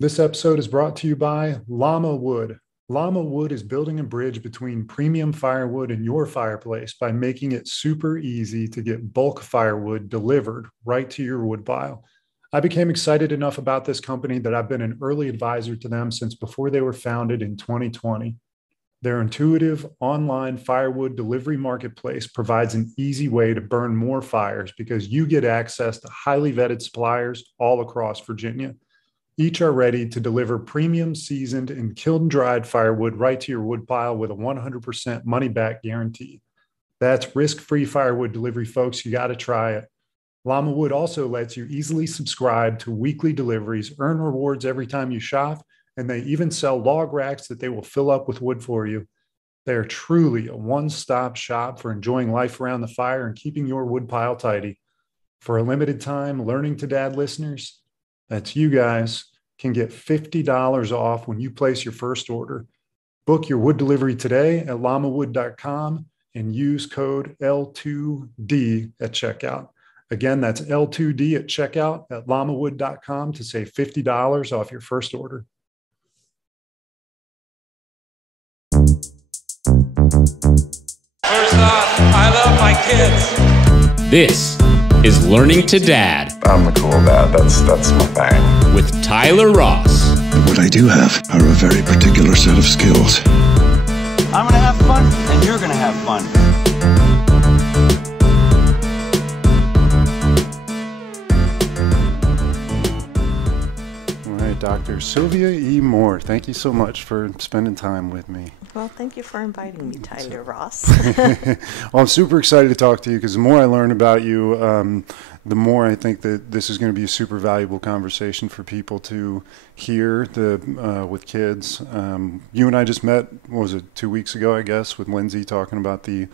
This episode is brought to you by Llama Wood. Llama Wood is building a bridge between premium firewood and your fireplace by making it super easy to get bulk firewood delivered right to your woodpile. I became excited enough about this company that I've been an early advisor to them since before they were founded in 2020. Their intuitive online firewood delivery marketplace provides an easy way to burn more fires because you get access to highly vetted suppliers all across Virginia. Each are ready to deliver premium seasoned and kiln-dried firewood right to your woodpile with a 100% money-back guarantee. That's risk-free firewood delivery, folks. You got to try it. Llama Wood also lets you easily subscribe to weekly deliveries, earn rewards every time you shop, and they even sell log racks that they will fill up with wood for you. They are truly a one-stop shop for enjoying life around the fire and keeping your woodpile tidy. For a limited time, Learning to Dad listeners, that's you guys, can get $50 off when you place your first order. Book your wood delivery today at llamawood.com and use code L2D at checkout. Again, that's L2D at checkout at llamawood.com to save $50 off your first order. First off, I love my kids. This is Learning to Dad. I'm the cool dad. That's my thing. With Tyler Ross. What I do have are a very particular set of skills. I'm gonna have fun, and you're gonna have fun. All right, Dr. Silvia E. Moore, thank you so much for spending time with me. Well, thank you for inviting me, Tyler Ross. Well, I'm super excited to talk to you because the more I learn about you, the more I think that this is going to be a super valuable conversation for people to hear with kids. You and I just met, what was it, 2 weeks ago, I guess, with Lindsay talking about the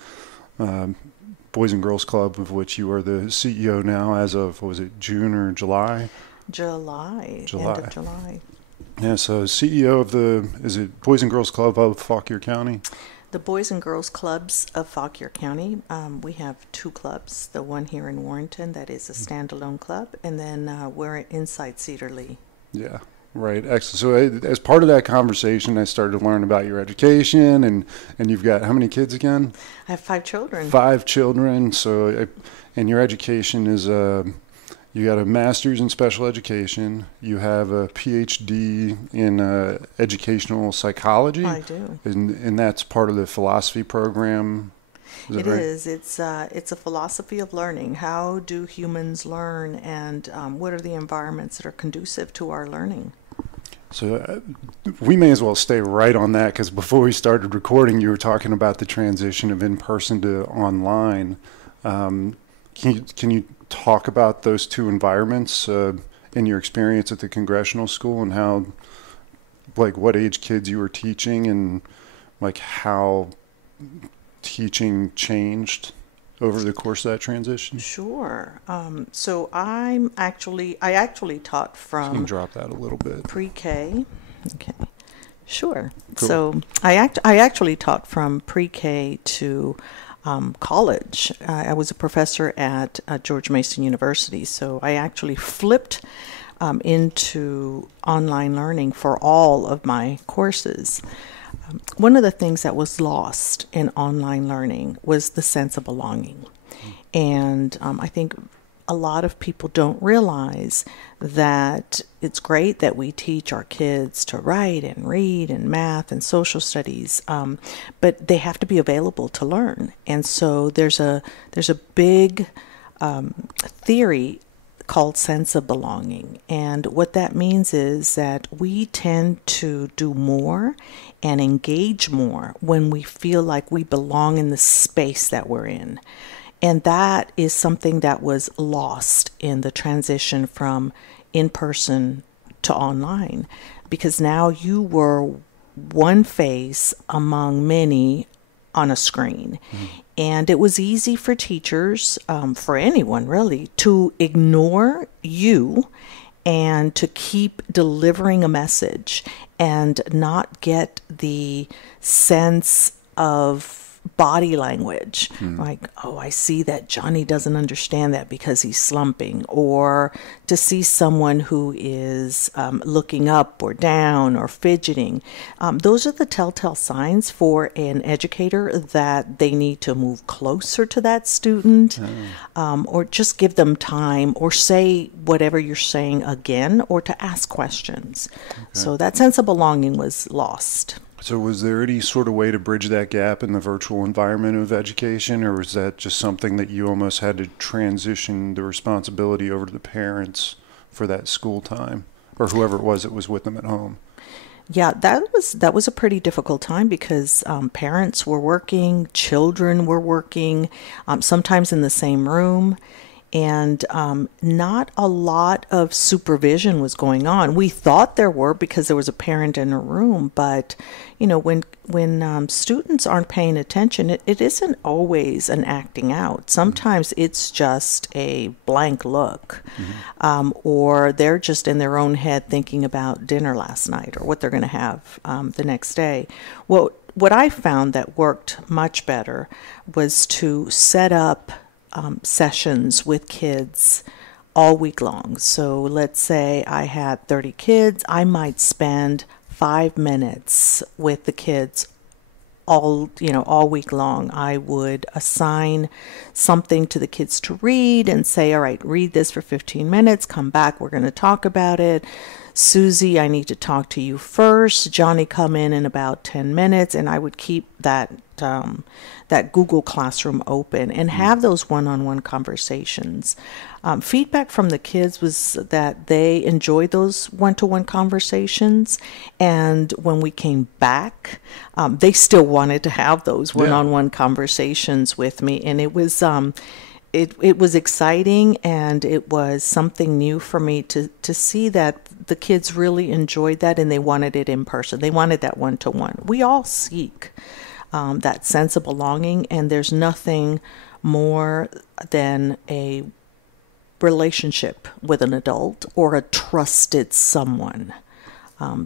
Boys and Girls Club, of which you are the CEO now as of, what was it, June or July? July. End of July. Yeah, so CEO of is it Boys and Girls Club of Fauquier County? The Boys and Girls Clubs of Fauquier County. We have two clubs. The one here in Warrenton that is a standalone club, and then we're inside Cedar Lee. Yeah, right. Excellent. So as part of that conversation, I started to learn about your education, and you've got how many kids again? I have 5 children. 5 children. So, and your education is you got a master's in special education. You have a PhD in educational psychology. I do. And that's part of the philosophy program. It is. It's a philosophy of learning. How do humans learn, and what are the environments that are conducive to our learning? So we may as well stay right on that, because before we started recording, you were talking about the transition of in-person to online. Can you talk about those two environments in your experience at the Congressional School, and how, like, what age kids you were teaching, and like how teaching changed over the course of that transition? Sure. So I actually taught from. You can drop that a little bit. Pre-K. Okay. Sure. Cool. So I actually taught from pre-K to college. I was a professor at George Mason University, so I actually flipped into online learning for all of my courses. One of the things that was lost in online learning was the sense of belonging. And I think a lot of people don't realize that it's great that we teach our kids to write and read and math and social studies, but they have to be available to learn. And so there's a big theory called sense of belonging. And what that means is that we tend to do more and engage more when we feel like we belong in the space that we're in. And that is something that was lost in the transition from in-person to online, because now you were one face among many on a screen. Mm-hmm. And it was easy for teachers, for anyone really, to ignore you and to keep delivering a message and not get the sense of body language, like, oh, I see that Johnny doesn't understand that because he's slumping, or to see someone who is looking up or down or fidgeting. Those are the telltale signs for an educator that they need to move closer to that student, or just give them time, or say whatever you're saying again, or to ask questions. So that sense of belonging was lost. So was there any sort of way to bridge that gap in the virtual environment of education, or was that just something that you almost had to transition the responsibility over to the parents for that school time, or whoever it was that was with them at home? Yeah, that was a pretty difficult time because parents were working, children were working, sometimes in the same room. And not a lot of supervision was going on. We thought there were because there was a parent in a room, but when students aren't paying attention, it isn't always an acting out. Sometimes it's just a blank look, or they're just in their own head thinking about dinner last night or what they're going to have the next day. Well, what I found that worked much better was to set up sessions with kids all week long. So let's say I had 30 kids, I might spend 5 minutes with the kids all week long. I would assign something to the kids to read and say, all right, read this for 15 minutes, come back, we're going to talk about it. Susie, I need to talk to you first. Johnny, come in about 10 minutes. And I would keep that Google Classroom open and have those one-on-one conversations. Feedback from the kids was that they enjoyed those one-to-one conversations. And when we came back, they still wanted to have those one-on-one conversations with me. And it was it was exciting, and it was something new for me to see that the kids really enjoyed that, and they wanted it in person. They wanted that one-to-one. We all seek that sense of belonging, and there's nothing more than a relationship with an adult or a trusted someone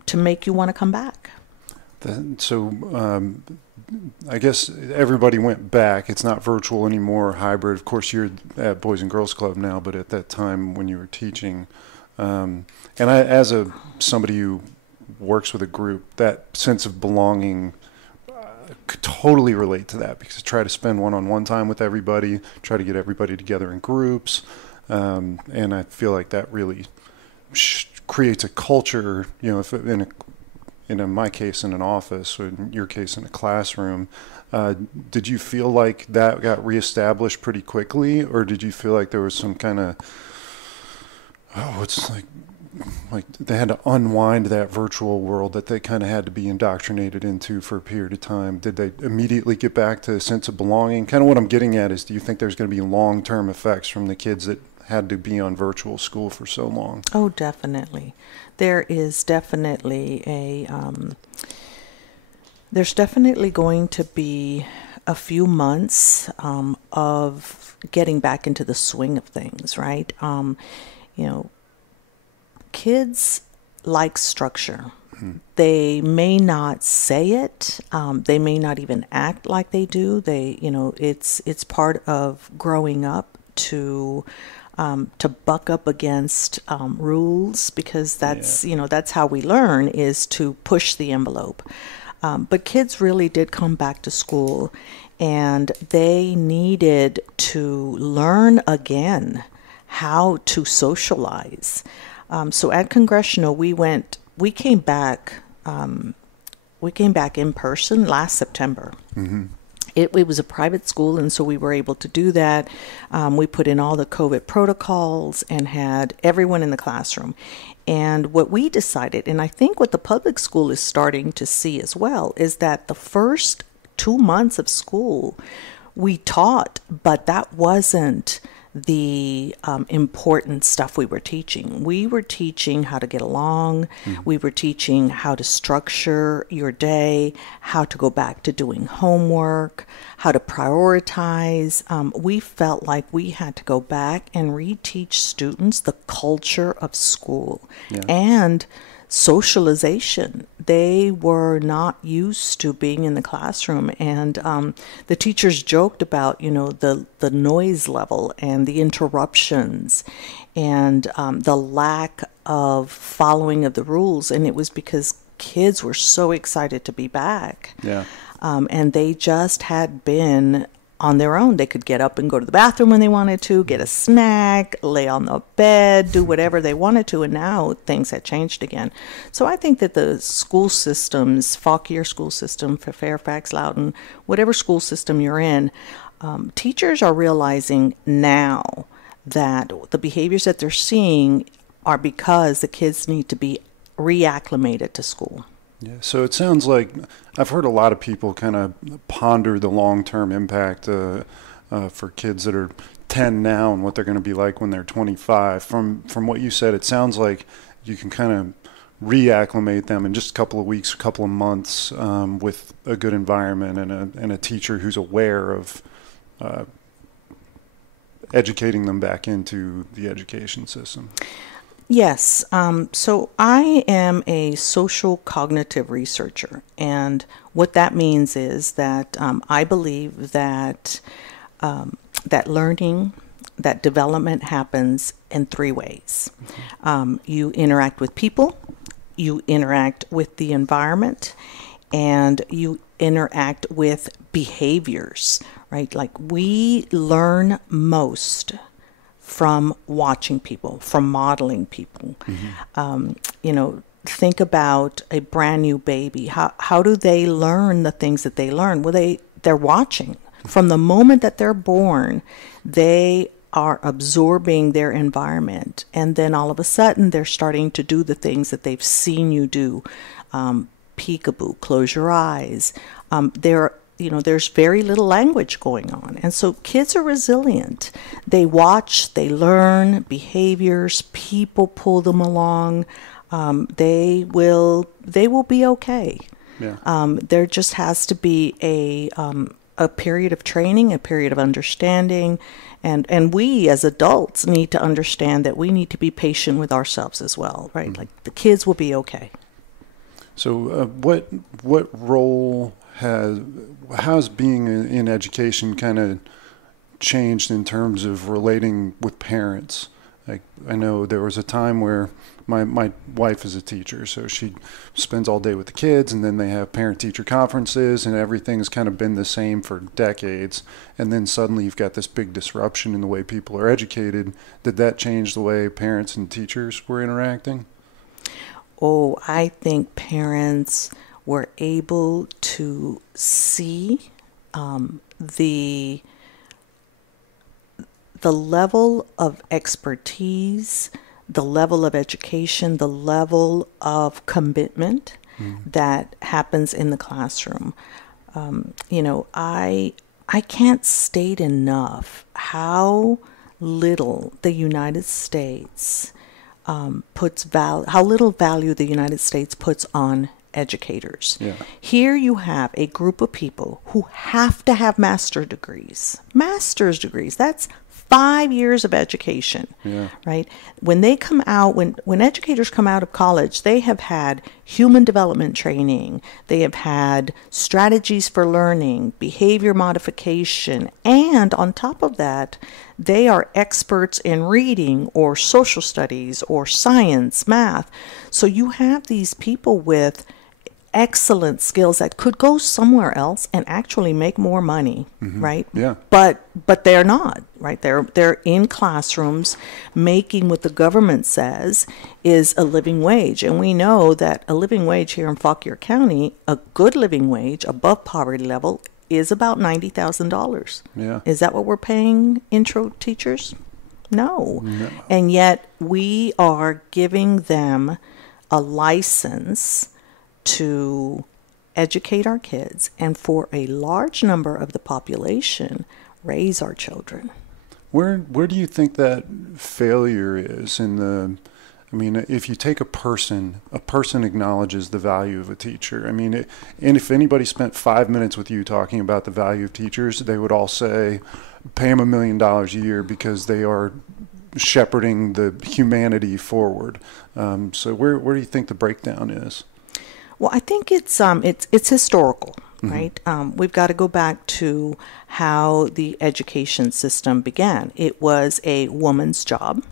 to make you want to come back. I guess everybody went back. It's not virtual anymore, hybrid. Of course, you're at Boys and Girls Club now, but at that time when you were teaching, and I, as somebody who works with a group, that sense of belonging, could totally relate to that, because I try to spend one-on-one time with everybody, try to get everybody together in groups, and I feel like that really creates a culture. If in my case in an office, or in your case in a classroom, did you feel like that got reestablished pretty quickly, or did you feel like there was some kind of, it's like they had to unwind that virtual world that they kind of had to be indoctrinated into for a period of time? Did they immediately get back to a sense of belonging? Kind of what I'm getting at is, do you think there's going to be long-term effects from the kids that had to be on virtual school for so long? Oh, definitely. There is definitely there's definitely going to be a few months of getting back into the swing of things, right? Kids like structure. They may not say it. They may not even act like they do. It's part of growing up to buck up against rules, because that's how we learn, is to push the envelope. But kids really did come back to school, and they needed to learn again how to socialize. So at Congressional, we came back in person last September. Mm-hmm. It was a private school, and so we were able to do that. We put in all the COVID protocols and had everyone in the classroom. And what we decided, and I think what the public school is starting to see as well, is that the first 2 months of school we taught, but that wasn't the important stuff we were teaching. We were teaching how to get along. Mm-hmm. We were teaching how to structure your day, how to go back to doing homework, how to prioritize. We felt like we had to go back and reteach students the culture of school and socialization. They were not used to being in the classroom, and the teachers joked about, the noise level and the interruptions and the lack of following of the rules, and it was because kids were so excited to be back. Yeah. And they just had been on their own. They could get up and go to the bathroom when they wanted to, get a snack, lay on the bed, do whatever they wanted to, and now things had changed again. So I think that the school systems, Fauquier school system for Fairfax, Loudoun, whatever school system you're in, teachers are realizing now that the behaviors that they're seeing are because the kids need to be reacclimated to school. Yeah, so it sounds like I've heard a lot of people kind of ponder the long-term impact for kids that are 10 now and what they're going to be like when they're 25. From what you said, it sounds like you can kind of reacclimate them in just a couple of weeks, a couple of months, with a good environment and a teacher who's aware of educating them back into the education system. Yes. So I am a social cognitive researcher, and what that means is that I believe that that learning, that development happens in three ways. You interact with people, you interact with the environment, and you interact with behaviors, right? Like we learn most from watching people, from modeling people. Think about a brand new baby. How do they learn the things that they learn? Well, they're watching. From the moment that they're born, they are absorbing their environment. And then all of a sudden, they're starting to do the things that they've seen you do. Peekaboo, close your eyes. There's very little language going on. And so kids are resilient. They watch, they learn behaviors, people pull them along. They will be okay. Yeah. There just has to be a period of training, a period of understanding. And we as adults need to understand that we need to be patient with ourselves as well, right? Mm-hmm. Like the kids will be okay. So what role how's being in education kind of changed in terms of relating with parents? Like I know there was a time where my wife is a teacher, so she spends all day with the kids, and then they have parent-teacher conferences, and everything's kind of been the same for decades. And then suddenly you've got this big disruption in the way people are educated. Did that change the way parents and teachers were interacting? Oh, I think parents were able to see the level of expertise, the level of education, the level of commitment that happens in the classroom. I can't state enough how little the United States how little value the United States puts on educators. Yeah. Here you have a group of people who have to have master's degrees. Master's degrees, that's 5 years of education, right? When they come out, when educators come out of college, they have had human development training, they have had strategies for learning, behavior modification, and on top of that, they are experts in reading or social studies or science, math. So you have these people with excellent skills that could go somewhere else and actually make more money, right? Yeah. But they're not, right? They're in classrooms making what the government says is a living wage. And we know that a living wage here in Fauquier County, a good living wage above poverty level, is about $90,000. Yeah. Is that what we're paying intro teachers? No. And yet we are giving them a license to educate our kids and for a large number of the population raise our children. Where do you think that failure is in the if you take a person acknowledges the value of a teacher. And if anybody spent 5 minutes with you talking about the value of teachers, they would all say, pay them $1 million a year because they are shepherding the humanity forward. So where do you think the breakdown is? Well, I think it's historical, right? We've got to go back to how the education system began. It was a woman's job,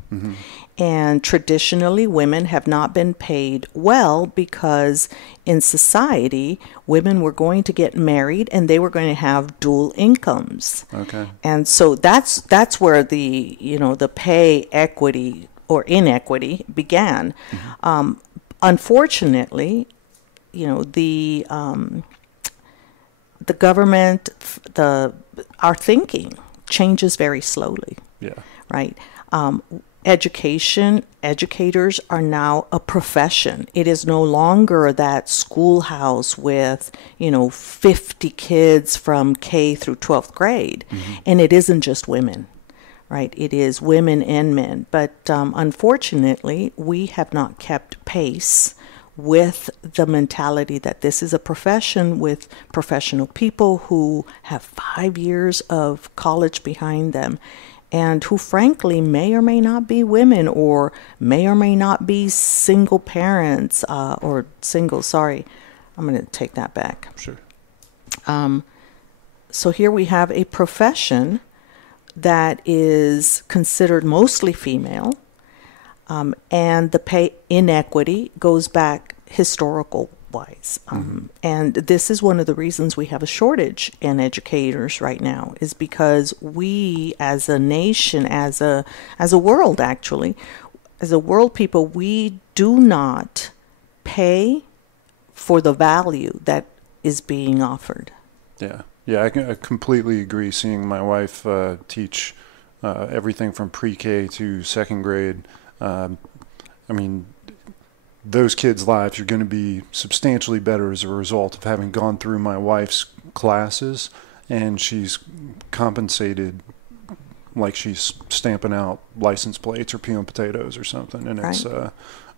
and traditionally women have not been paid well because in society women were going to get married and they were going to have dual incomes. Okay. And so that's where the the pay equity or inequity began. Unfortunately, the government, our thinking changes very slowly. Yeah. Right. Educators are now a profession. It is no longer that schoolhouse with 50 kids from K through 12th grade, and it isn't just women. Right, it is women and men. But unfortunately, we have not kept pace with the mentality that this is a profession with professional people who have 5 years of college behind them and who frankly may or may not be women or may not be single parents I'm going to take that back. Sure. So here we have a profession that is considered mostly female, and the pay inequity goes back historical wise. And this is one of the reasons we have a shortage in educators right now, is because we as a nation, as a world actually, as a world people, we do not pay for the value that is being offered. Yeah. Yeah, I completely agree. Seeing my wife teach everything from pre-K to second grade, those kids' lives are going to be substantially better as a result of having gone through my wife's classes, and she's compensated like she's stamping out license plates or peeling potatoes or something. And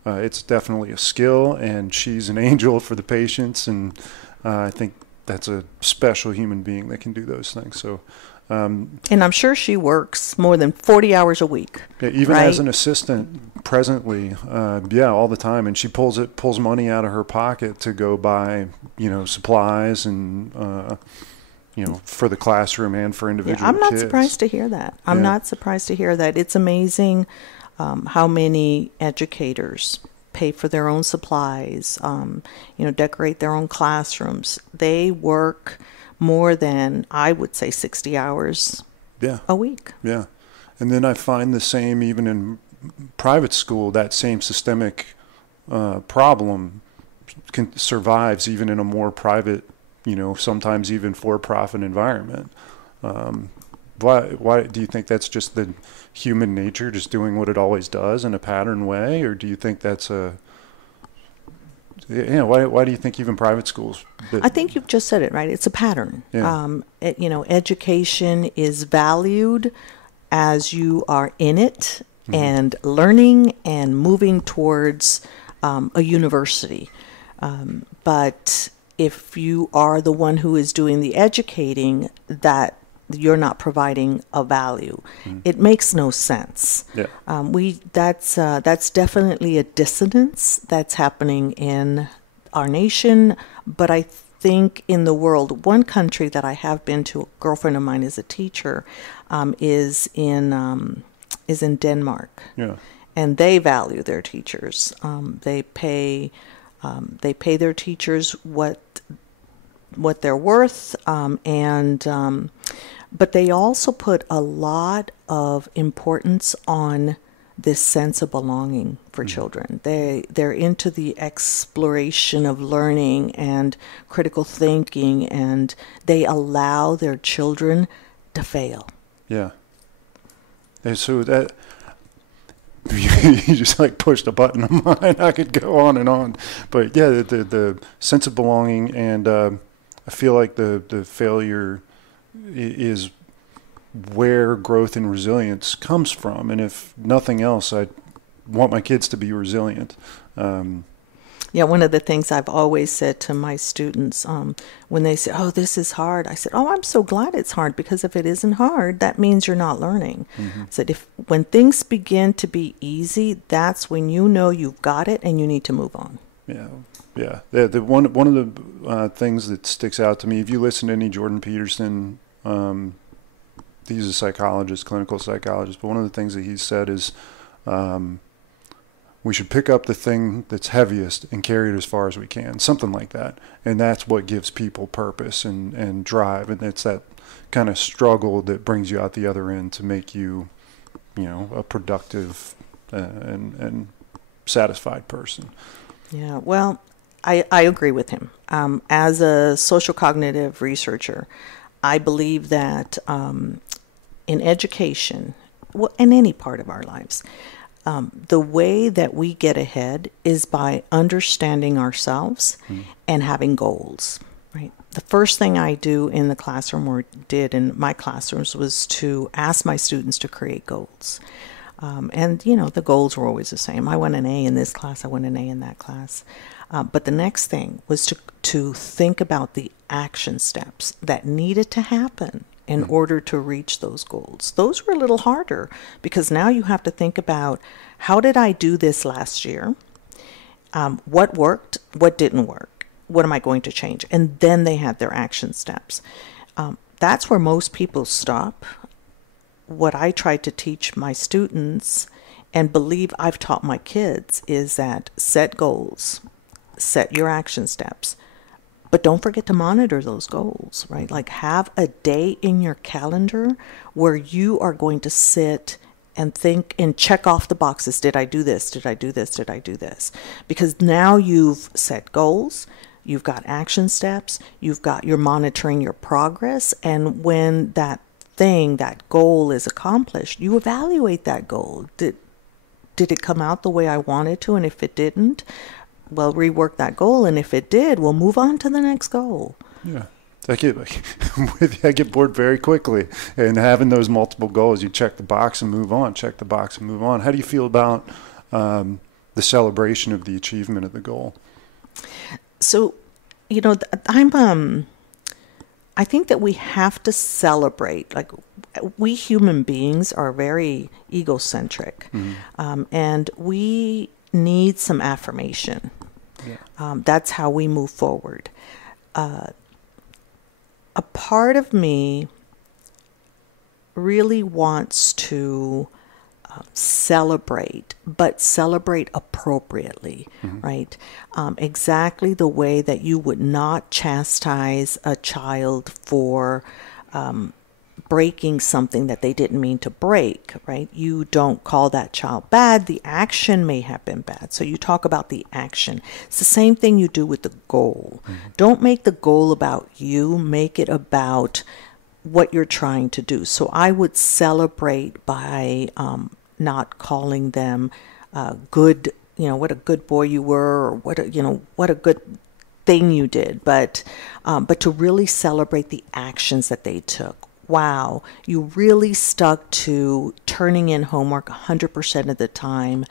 it's definitely a skill, and she's an angel for the patients, and I think that's a special human being that can do those things. So, and I'm sure she works more than 40 hours a week. Yeah, even as an assistant presently, all the time. And she pulls money out of her pocket to go buy, supplies and, for the classroom and for individual I'm not kids. surprised to hear that. I'm not surprised to hear that. It's amazing how many educators pay for their own supplies, decorate their own classrooms. They work more than, I would say, 60 hours a week. Yeah. And then I find the same even in private school, that same systemic problem survives even in a more private, sometimes even for-profit environment. Why do you think that's just the human nature, just doing what it always does in a pattern way, or do you think that's why do you think even private schools? I think you've just said it right. It's a pattern. Yeah. Education is valued as you are in it and learning and moving towards a university. But if you are the one who is doing the educating, that you're not providing a value. It makes no sense. Yeah. That's definitely a dissonance that's happening in our nation, but I think in the world. One country that I have been to, a girlfriend of mine is a teacher, is in Denmark. Yeah. And they value their teachers. They pay their teachers what they're worth, but they also put a lot of importance on this sense of belonging for children. They're into the exploration of learning and critical thinking, and they allow their children to fail. Yeah. And so that you just like pushed a button on mine. I could go on and on, but yeah, the sense of belonging, and I feel like the failure is where growth and resilience comes from. And if nothing else, I want my kids to be resilient. Yeah, one of the things I've always said to my students when they say, "Oh, this is hard," I said, "Oh, I'm so glad it's hard, because if it isn't hard, that means you're not learning." I said, when things begin to be easy, that's when you know you've got it and you need to move on. Yeah. Yeah. One of the things that sticks out to me, if you listen to any Jordan Peterson, he's a psychologist, clinical psychologist, but one of the things that he said is, we should pick up the thing that's heaviest and carry it as far as we can, something like that. And that's what gives people purpose and drive. And it's that kind of struggle that brings you out the other end to make you, a productive and satisfied person. Yeah, well, I agree with him. As a social cognitive researcher, I believe that in education, well, in any part of our lives, the way that we get ahead is by understanding ourselves and having goals, right? The first thing I do in the classroom, or did in my classrooms, was to ask my students to create goals. And, the goals were always the same. I want an A in this class, I want an A in that class. But the next thing was to think about the action steps that needed to happen in order to reach those goals. Those were a little harder, because now you have to think about, how did I do this last year? What worked? What didn't work? What am I going to change? And then they had their action steps. That's where most people stop. What I try to teach my students, and believe I've taught my kids, is that set goals, set your action steps, but don't forget to monitor those goals, right? Like, have a day in your calendar where you are going to sit and think and check off the boxes. Did I do this? Did I do this? Did I do this? Because now you've set goals, you've got action steps, you're monitoring your progress, and when that goal is accomplished, you evaluate that goal. Did it come out the way I wanted to? And if it didn't, well, rework that goal. And if it did, we'll move on to the next goal. Yeah. I get bored very quickly. And having those multiple goals, you check the box and move on, check the box and move on. How do you feel about the celebration of the achievement of the goal? So, I think that we have to celebrate. Like, we human beings are very egocentric, and we need some affirmation. Yeah. That's how we move forward. A part of me really wants to celebrate, but celebrate appropriately, right? Exactly the way that you would not chastise a child for breaking something that they didn't mean to break, right? You don't call that child bad. The action may have been bad. So you talk about the action. It's the same thing you do with the goal. Don't make the goal about you. Make it about what you're trying to do. So I would celebrate by not calling them good, what a good boy you were, or what a good thing you did, but to really celebrate the actions that they took. Wow, you really stuck to turning in homework 100% of the time.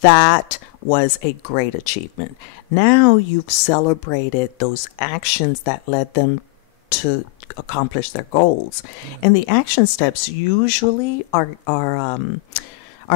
That was a great achievement. Now you've celebrated those actions that led them to accomplish their goals. And the action steps usually are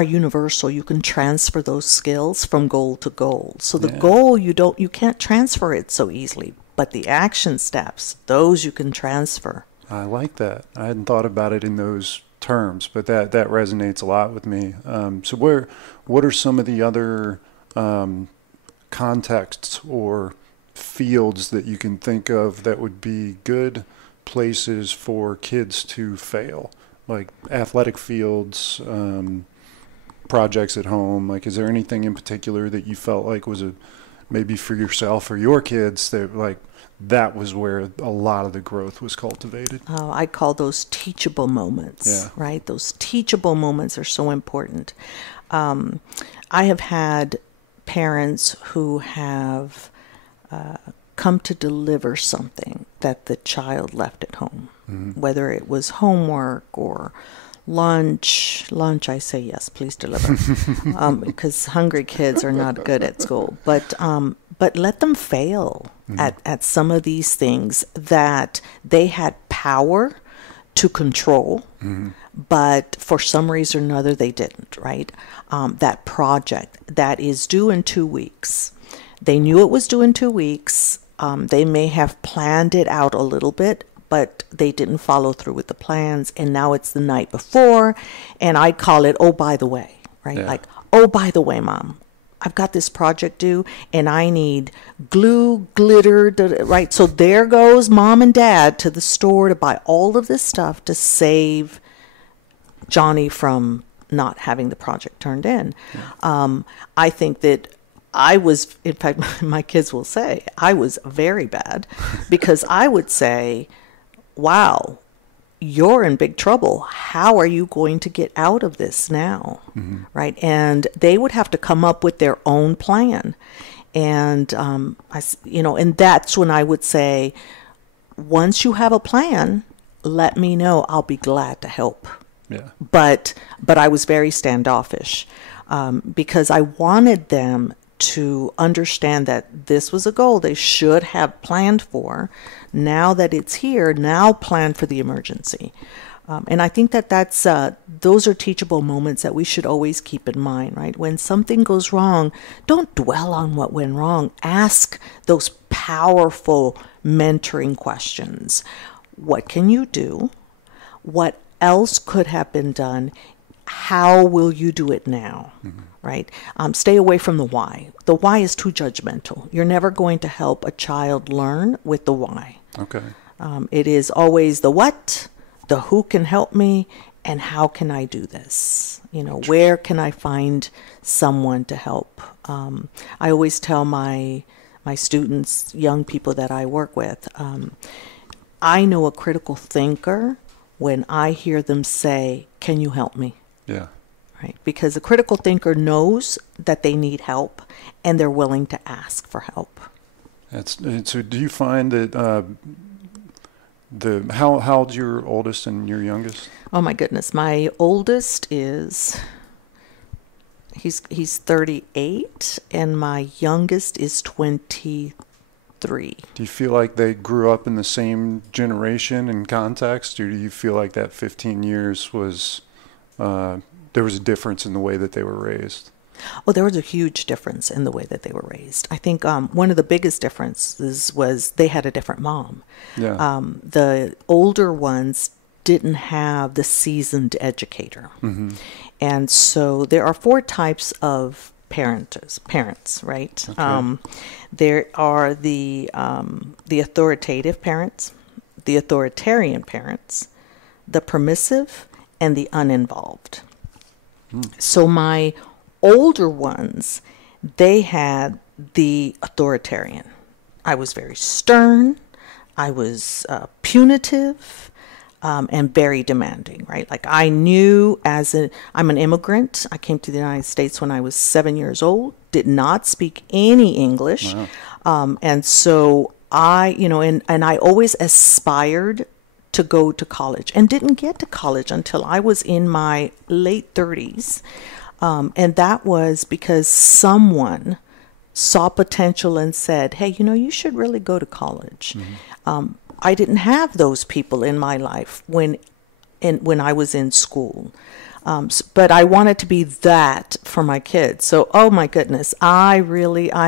universal. You can transfer those skills from goal to goal. So the goal, you can't transfer it so easily, but the action steps, those you can transfer. I like that. I hadn't thought about it in those terms, but that resonates a lot with me. So what are some of the other contexts or fields that you can think of that would be good places for kids to fail? Like athletic fields, projects at home. Like, is there anything in particular that you felt like was maybe for yourself or your kids that was where a lot of the growth was cultivated? Oh, I call those teachable moments, right? Those teachable moments are so important. I have had parents who have come to deliver something that the child left at home, whether it was homework or lunch, I say but let them fail at some of these things that they had power to control, but for some reason or another they didn't, right? That project that is due in 2 weeks. They knew it was due in 2 weeks. They may have planned it out a little bit, but they didn't follow through with the plans, and now it's the night before, and I call it, oh, by the way, right? Yeah. Like, oh, by the way, Mom, I've got this project due, and I need glue, glitter, right? So there goes Mom and Dad to the store to buy all of this stuff to save Johnny from not having the project turned in. I think that I was, in fact, my kids will say, I was very bad, because I would say, wow, you're in big trouble. How are you going to get out of this now? Right? And they would have to come up with their own plan. And, and that's when I would say, once you have a plan, let me know. I'll be glad to help. Yeah. But I was very standoffish, because I wanted them to understand that this was a goal they should have planned for. Now that it's here, now plan for the emergency. And I think that those are teachable moments that we should always keep in mind, right? When something goes wrong, don't dwell on what went wrong. Ask those powerful mentoring questions. What can you do? What else could have been done? How will you do it now? Right? Stay away from the why. The why is too judgmental. You're never going to help a child learn with the why. Okay. It is always the what, the who can help me, and how can I do this? Where can I find someone to help? I always tell my students, young people that I work with, I know a critical thinker when I hear them say, can you help me? Yeah. Right? Because a critical thinker knows that they need help, and they're willing to ask for help. So do you find that how old's your oldest and your youngest? Oh my goodness, my oldest is he's 38, and my youngest is 23. Do you feel like they grew up in the same generation and context, or do you feel like that 15 years was there was a difference in the way that they were raised? Well, there was a huge difference in the way that they were raised. I think one of the biggest differences was they had a different mom. Yeah. The older ones didn't have the seasoned educator. And so there are 4 types of parents, right? Okay. There are the authoritative parents, the authoritarian parents, the permissive, and the uninvolved. So my older ones, they had the authoritarian. I was very stern. I was punitive. And very demanding, right? Like I knew I'm an immigrant. I came to the United States when I was 7 years old, did not speak any English. Wow. And so and I always aspired to go to college and didn't get to college until I was in my late 30s. And that was because someone saw potential and said, hey, you should really go to college. I didn't have those people in my life when I was in school. But I wanted to be that for my kids. So, oh my goodness, I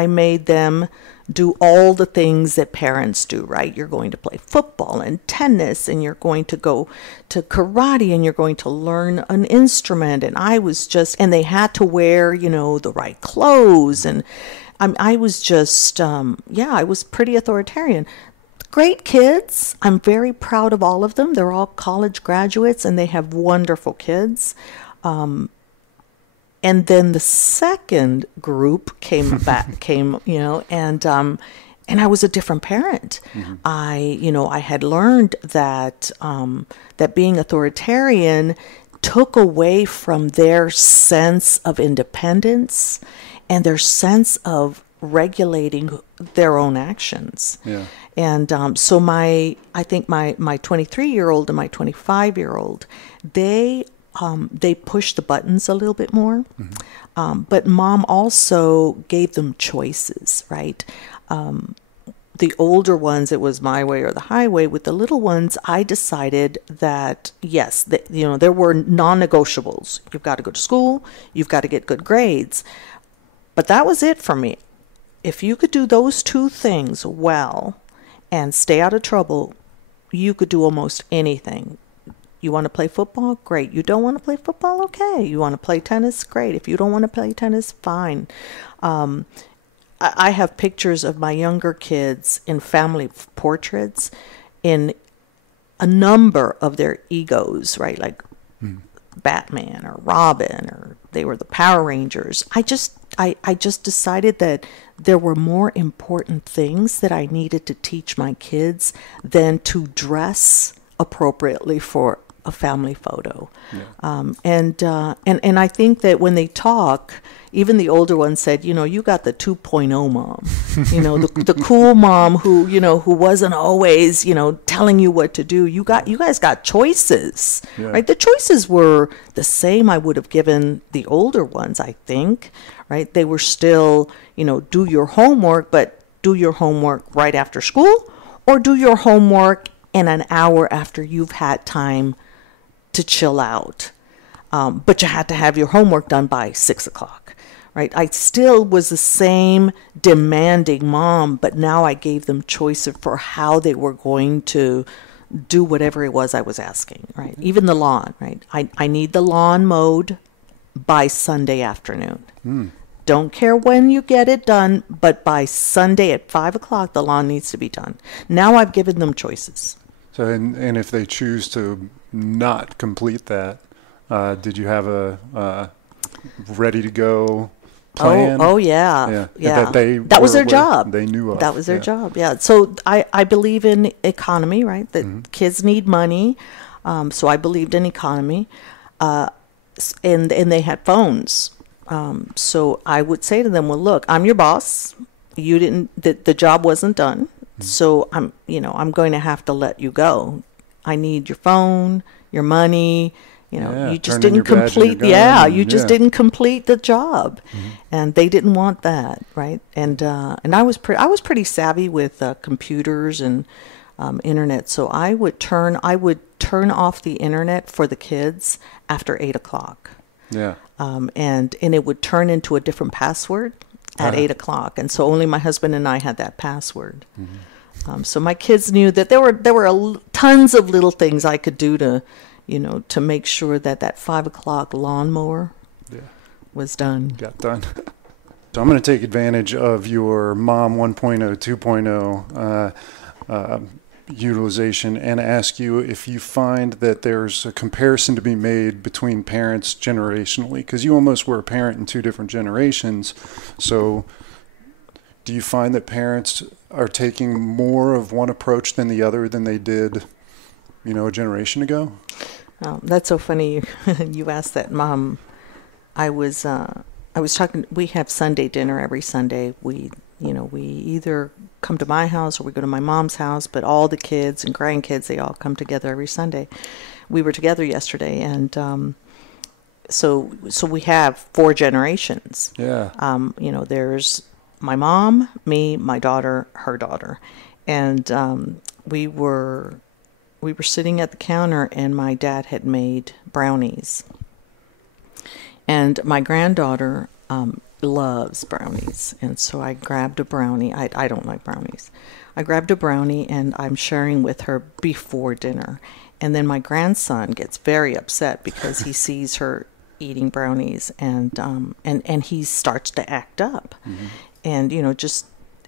made them do all the things that parents do, right? You're going to play football and tennis, and you're going to go to karate, and you're going to learn an instrument. And and they had to wear, the right clothes. And I was just, I was pretty authoritarian. Great kids. I'm very proud of all of them. They're all college graduates, and they have wonderful kids. And then the second group came, and I was a different parent. I had learned that that being authoritarian took away from their sense of independence and their sense of regulating their own actions. Yeah. And so I think my 23-year-old and my 25-year-old, they they pushed the buttons a little bit more. But mom also gave them choices, right? The older ones, it was my way or the highway. With the little ones, I decided that, yes, there were non-negotiables. You've got to go to school. You've got to get good grades. But that was it for me. If you could do those two things well and stay out of trouble, you could do almost anything. You want to play football? Great. You don't want to play football? Okay. You want to play tennis? Great. If you don't want to play tennis, fine. I have pictures of my younger kids in family portraits in a number of their egos, right? Like Batman or Robin, or they were the Power Rangers. I just decided that there were more important things that I needed to teach my kids than to dress appropriately for a family photo. Yeah. And I think that when they talk, even the older ones said, you got the 2.0 mom, the cool mom who wasn't always, telling you what to do. You guys got choices, right? The choices were the same I would have given the older ones, I think, right? They were still, do your homework, but do your homework right after school, or do your homework in an hour after you've had time to chill out. But you had to have your homework done by 6 o'clock, right? I still was the same demanding mom, but now I gave them choices for how they were going to do whatever it was I was asking, right? Even the lawn, right? I need the lawn mowed by Sunday afternoon. Don't care when you get it done, but by Sunday at 5 o'clock, the lawn needs to be done. Now I've given them choices. So, and if they choose to not complete that, did you have a ready to go plan? Oh yeah. That was their job. They knew of. That was their job. Yeah. So I believe in economy, right? That kids need money. So I believed in economy, and they had phones. So I would say to them, well, look, I'm your boss. You didn't. The job wasn't done. So I'm going to have to let you go. I need your phone, your money. You just didn't complete. You just didn't complete the job, and they didn't want that, right? And I was pretty savvy with computers and internet, so I would turn off the internet for the kids after 8 o'clock. Yeah. And it would turn into a different password at 8 o'clock, and so only my husband and I had that password. So my kids knew that there were tons of little things I could do to make sure that 5 o'clock lawnmower was done. Got done. So I'm going to take advantage of your Mom 1.0, 2.0 utilization and ask you if you find that there's a comparison to be made between parents generationally, because you almost were a parent in two different generations. So do you find that parents are taking more of one approach than the other than they did, a generation ago? Oh, that's so funny you asked that, Mom. I was talking. We have Sunday dinner every Sunday. We either come to my house or we go to my mom's house. But all the kids and grandkids, they all come together every Sunday. We were together yesterday, and so we have 4 generations. Yeah. There's my mom, me, my daughter, her daughter, and we were sitting at the counter, and my dad had made brownies. And my granddaughter loves brownies, and so I grabbed a brownie. I don't like brownies. I grabbed a brownie, and I'm sharing with her before dinner. And then my grandson gets very upset because he sees her eating brownies, and he starts to act up. And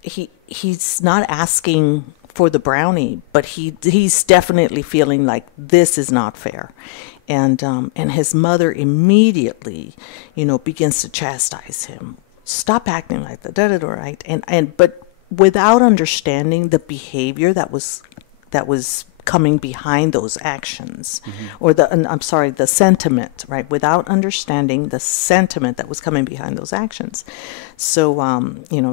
he's not asking for the brownie, but he's definitely feeling like this is not fair, and his mother immediately, begins to chastise him. Stop acting like that, right? But without understanding the behavior that was coming behind those actions, or the sentiment, right? Without understanding the sentiment that was coming behind those actions. So,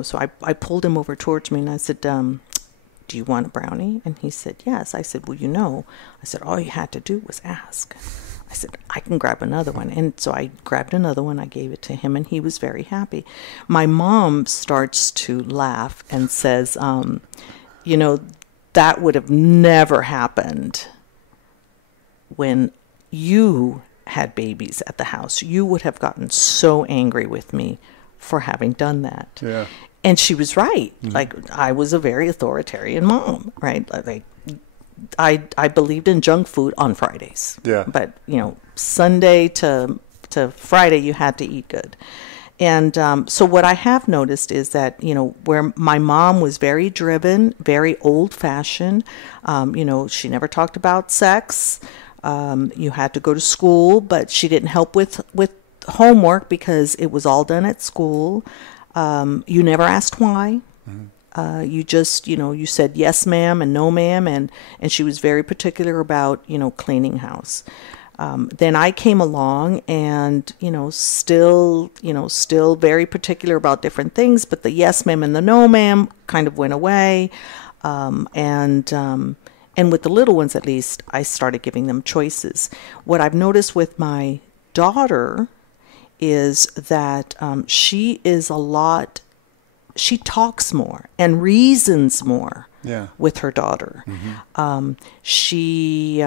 so I pulled him over towards me and I said, do you want a brownie? And he said, yes. I said, well, I said, all you had to do was ask. I said, I can grab another one. And so I grabbed another one. I gave it to him, and he was very happy. My mom starts to laugh and says, that would have never happened when you had babies at the house. You would have gotten so angry with me for having done that. Yeah. And she was right. Like, I was a very authoritarian mom, right? Like, I believed in junk food on Fridays. Yeah. But, Sunday to Friday, you had to eat good. And so what I have noticed is that, where my mom was very driven, very old-fashioned, she never talked about sex. You had to go to school, but she didn't help with homework because it was all done at school. You never asked why. You just, you said yes, ma'am, and no, ma'am, and she was very particular about, cleaning house. Then I came along and, still very particular about different things, but the yes, ma'am, and the no, ma'am kind of went away. And with the little ones, at least, I started giving them choices. What I've noticed with my daughter is that she talks more and reasons more with her daughter. She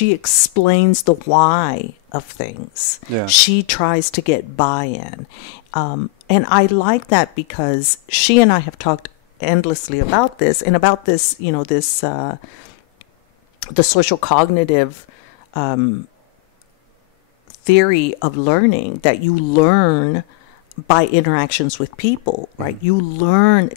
explains the why of things. Yeah. She tries to get buy-in. And I like that because she and I have talked endlessly about this, and about this, the social cognitive theory of learning, that you learn by interactions with people, right?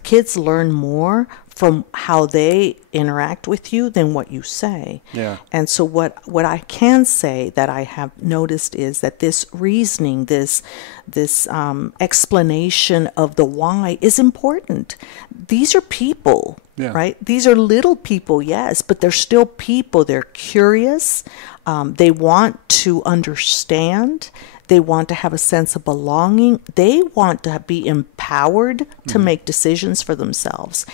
Kids learn more from how they interact with you than what you say. Yeah. And so what I can say that I have noticed is that this reasoning, this explanation of the why is important. These are people, right? These are little people, yes, but they're still people. They're curious. They want to understand. They want to have a sense of belonging. They want to be empowered to make decisions for themselves.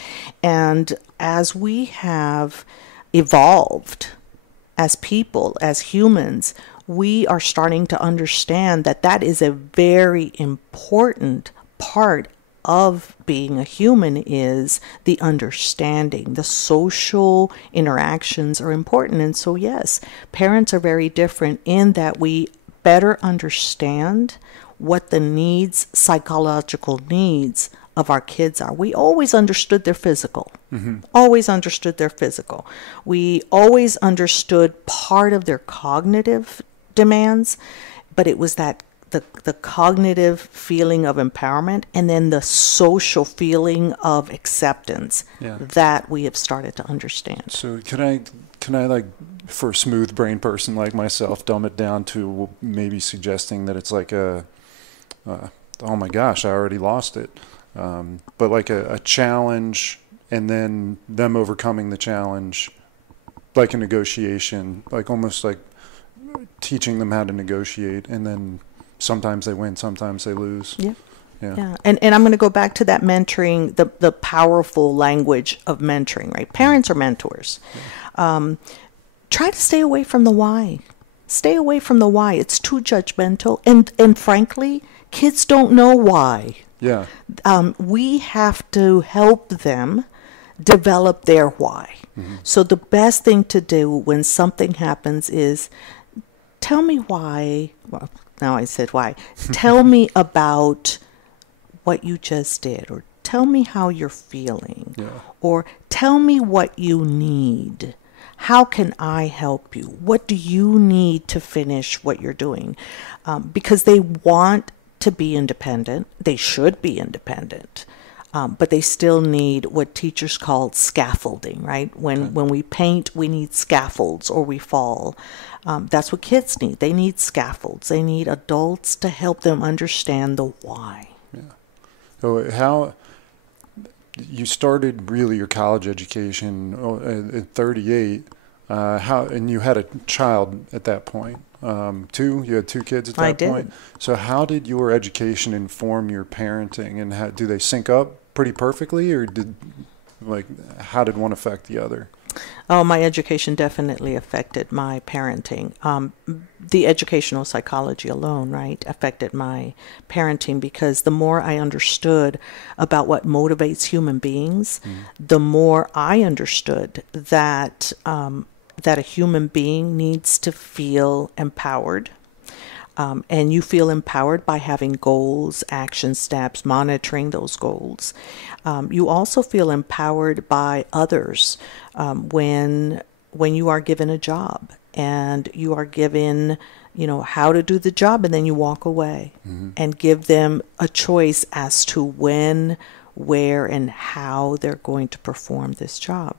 And as we have evolved as people, as humans, we are starting to understand that that is a very important part of being a human, is the understanding. The social interactions are important. And so, yes, parents are very different in that we better understand what the psychological needs of our kids are. We always understood their physical. Always understood their physical. We always understood part of their cognitive demands, but it was that the cognitive feeling of empowerment and then the social feeling of acceptance that we have started to understand. So can I like, for a smooth brain person like myself, dumb it down to maybe suggesting that it's like oh my gosh, I already lost it. But like a challenge, and then them overcoming the challenge, like a negotiation, like almost like teaching them how to negotiate, and then sometimes they win, sometimes they lose. Yeah. And I'm going to go back to that mentoring, the powerful language of mentoring, right? Parents are mentors. Try to stay away from the why. Stay away from the why. It's too judgmental. And frankly, kids don't know why. Yeah. We have to help them develop their why. So the best thing to do when something happens is tell me why. Well, now I said why. Tell me about what you just did, or tell me how you're feeling, or tell me what you need. How can I help you? What do you need to finish what you're doing? Because they want to be independent. They should be independent. But they still need what teachers call scaffolding, right? When we paint, we need scaffolds or we fall. That's what kids need. They need scaffolds. They need adults to help them understand the why. Yeah. So how you started really your college education at 38, and you had a child at that point. You had two kids at that point. So how did your education inform your parenting, and do they sync up pretty perfectly, or how did one affect the other? Oh, my education definitely affected my parenting. The educational psychology alone, right, affected my parenting, because the more I understood about what motivates human beings, the more I understood that that a human being needs to feel empowered. And you feel empowered by having goals, action steps, monitoring those goals. You also feel empowered by others when you are given a job and you are given, how to do the job, and then you walk away and give them a choice as to when, where, and how they're going to perform this job.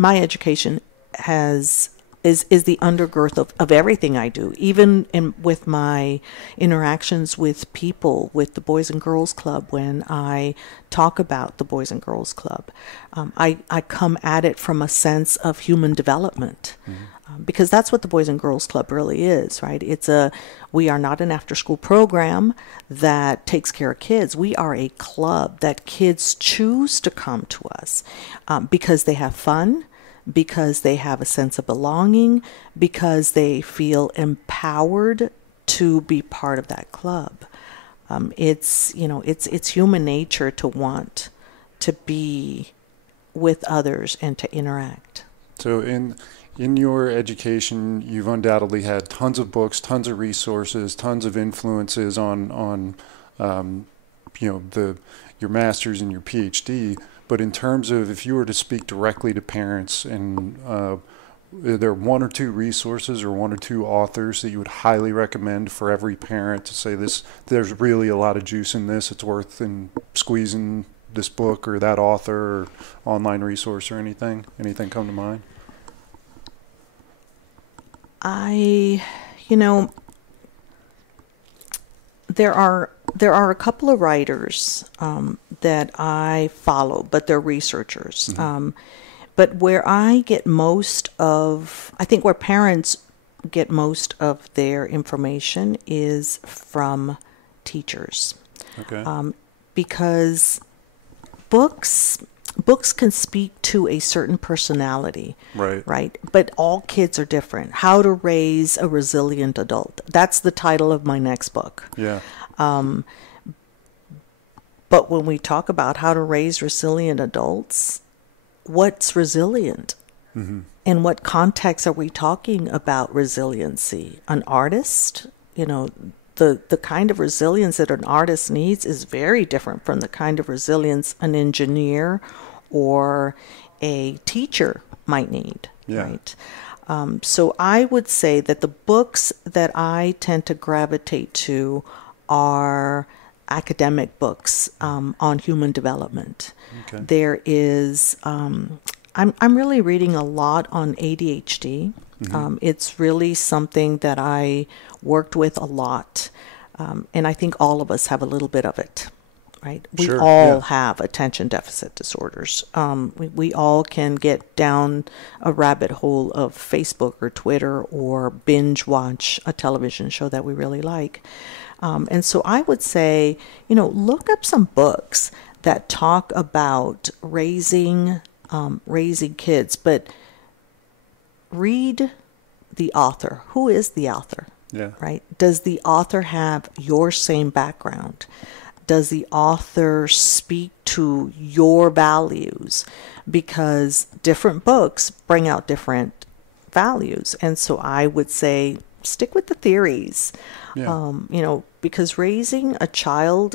My education is the undergirth of everything I do, even with my interactions with people, with the Boys and Girls Club. When I talk about the Boys and Girls Club, I come at it from a sense of human development, because that's what the Boys and Girls Club really is, right? We are not an after-school program that takes care of kids. We are a club that kids choose to come to us because they have fun, because they have a sense of belonging, because they feel empowered to be part of that club. It's human nature to want to be with others and to interact. So in your education, you've undoubtedly had tons of books, tons of resources, tons of influences on your master's and your PhD. But in terms of, if you were to speak directly to parents, and are there one or two resources or one or two authors that you would highly recommend for every parent to say, there's really a lot of juice in this, it's worth squeezing this book or that author or online resource or anything? Anything come to mind? There are a couple of writers that I follow, but they're researchers. But where I think where parents get most of their information is from teachers. Okay. Because books can speak to a certain personality, right? But all kids are different. How to Raise a Resilient Adult. That's the title of my next book. Yeah. But when we talk about how to raise resilient adults, what's resilient? In what context are we talking about resiliency? An artist, the kind of resilience that an artist needs is very different from the kind of resilience an engineer or a teacher might need, right? So I would say that the books that I tend to gravitate to are academic books on human development. Okay. There is, I'm really reading a lot on ADHD. It's really something that I worked with a lot, and I think all of us have a little bit of it, right? We all have attention deficit disorders. We all can get down a rabbit hole of Facebook or Twitter or binge watch a television show that we really like. And so I would say, look up some books that talk about raising kids, but read the author. Who is the author? Yeah. Right? Does the author have your same background? Does the author speak to your values? Because different books bring out different values. And so I would say stick with the theories. Yeah. Because raising a child,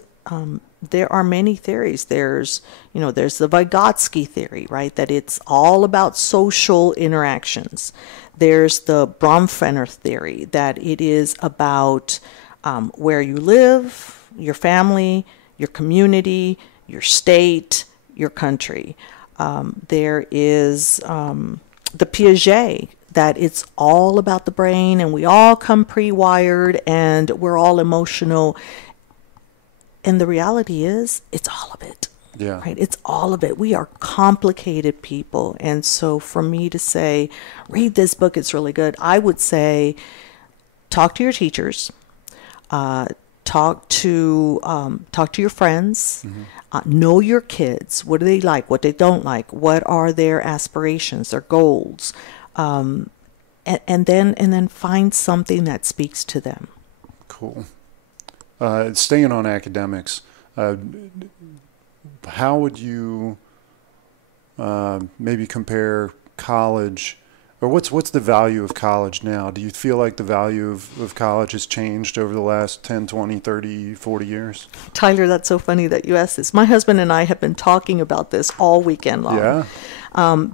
there are many theories. There's the Vygotsky theory, right? That it's all about social interactions. There's the Bromfenner theory that it is about where you live, your family, your community, your state, your country. There is the Piaget, that it's all about the brain and we all come pre-wired and we're all emotional. And the reality is, it's all of it. Yeah. Right? It's all of it. We are complicated people. And so for me to say, read this book, it's really good, I would say, talk to your teachers, talk talk to your friends. Know your kids. What do they like? What they don't like? What are their aspirations, their goals? And then find something that speaks to them. Cool. Staying on academics, how would you maybe compare college, or what's the value of college now? Do you feel like the value of college has changed over the last 10, 20, 30, 40 years? Tyler, that's so funny that you asked this. My husband and I have been talking about this all weekend long. Yeah.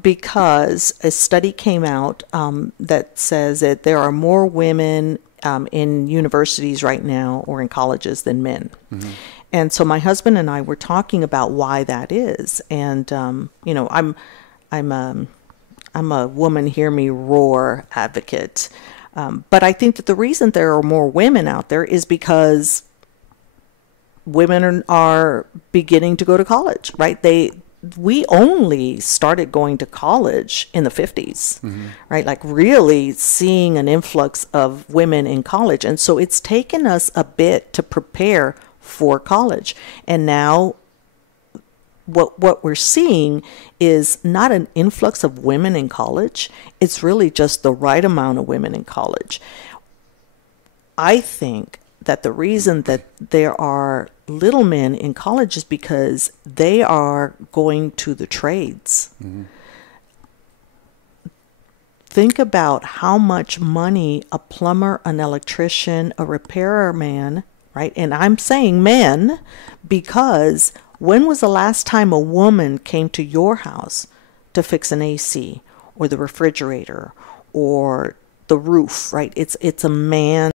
Because a study came out that says that there are more women in universities right now or in colleges than men. Mm-hmm. And so my husband and I were talking about why that is. And, I'm a woman hear me roar advocate. But I think that the reason there are more women out there is because women are beginning to go to college, right? We only started going to college in the 50s, right? Like really seeing an influx of women in college. And so it's taken us a bit to prepare for college. And now what we're seeing is not an influx of women in college. It's really just the right amount of women in college. I think that the reason that there are little men in college is because they are going to the trades. Mm-hmm. Think about how much money a plumber, an electrician, a repairman, right? And I'm saying men because when was the last time a woman came to your house to fix an AC or the refrigerator or the roof, right? It's a man.